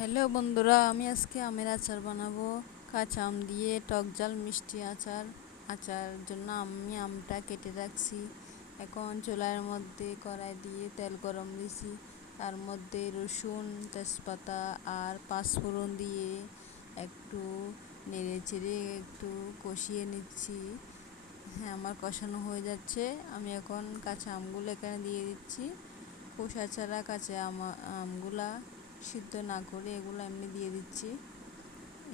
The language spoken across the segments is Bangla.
হ্যালো বন্ধুরা, আমি আজকে আমের আচার বানাবো। কাঁচা আম দিয়ে টক ঝাল মিষ্টি আচার। আচার জন্য আমি আমটা কেটে রাখছি। এখন চুলার মধ্যে কড়াই দিয়ে তেল গরম দিয়েছি। তার মধ্যে রসুন, তেজপাতা আর পাঁচফোড়ন দিয়ে একটু নেড়ে চেড়ে একটু কষিয়ে নিচ্ছি। হ্যাঁ, আমার কষানো হয়ে যাচ্ছে। আমি এখন কাঁচা আমগুলো এখানে দিয়ে দিচ্ছি। খোসা ছাড়া কাঁচা আমগুলা সিদ্ধ না করে এগুলো এমনি দিয়ে দিচ্ছি।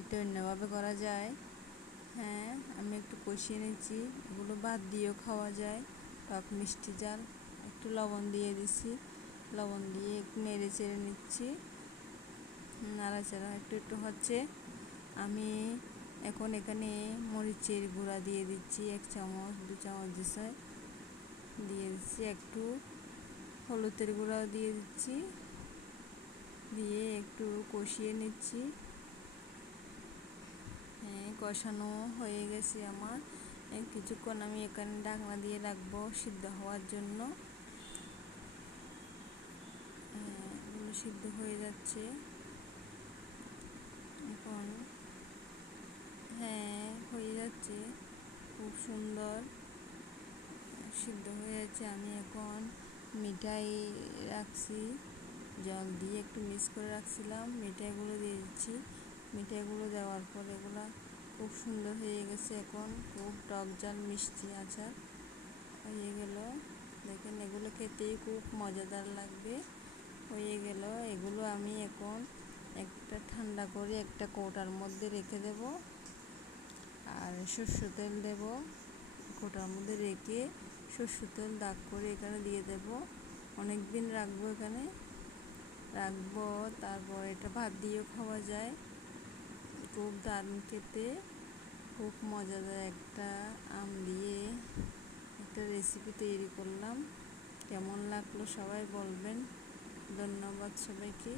এটা অন্যভাবে করা যায়। হ্যাঁ, আমি একটু কষিয়ে নিচ্ছি। এগুলো ভাত দিয়েও খাওয়া যায়, টক মিষ্টি ঝাল। একটু লবণ দিয়ে দিচ্ছি। লবণ দিয়ে একটু নেড়ে চেড়ে নিচ্ছি। নাড়াচাড়া একটু একটু হচ্ছে। আমি এখন এখানে মরিচের গুঁড়া দিয়ে দিচ্ছি 1 চামচ 2 চামচ দিয়ে দিচ্ছি। একটু হলুদের গুঁড়াও দিয়ে দিচ্ছি, দিয়ে একটু কষিয়ে নিচ্ছি। হ্যাঁ, কষানো হয়ে গেছে আমার। কিছুক্ষণ আমি এখানে ঢাকনা দিয়ে রাখবো সিদ্ধ হওয়ার জন্য। এগুলো সিদ্ধ হয়ে যাচ্ছে এখন। হ্যাঁ, হয়ে যাচ্ছে, খুব সুন্দর সিদ্ধ হয়ে যাচ্ছে। আমি এখন মিঠাই রাখছি, জল দিয়ে একটু মিক্স করে রাখছিলাম। মিঠাইগুলো দিয়ে দিচ্ছি। মিঠাইগুলো দেওয়ার পর এগুলো খুব সুন্দর হয়ে গেছে। এখন খুব টক ঝাল মিষ্টি আচার হয়ে গেল। দেখেন, এগুলো খেতেই খুব মজাদার লাগবে। হয়ে গেল। এগুলো আমি এখন একটা ঠান্ডা করে একটা কৌটার মধ্যে রেখে দেব। আর সরষের তেল দেব। কৌটার মধ্যে রেখে সরষের তেল দাগ করে এখানে দিয়ে দেব। অনেক দিন রাখবো এখানে রাখবো। তারপর এটা ভাত দিয়েও খাওয়া যায়। খুব দারুণ খেতে, খুব মজাদার একটা আম দিয়ে একটা রেসিপি তৈরি করলাম। কেমন লাগলো সবাই বলবেন। ধন্যবাদ সবাইকে।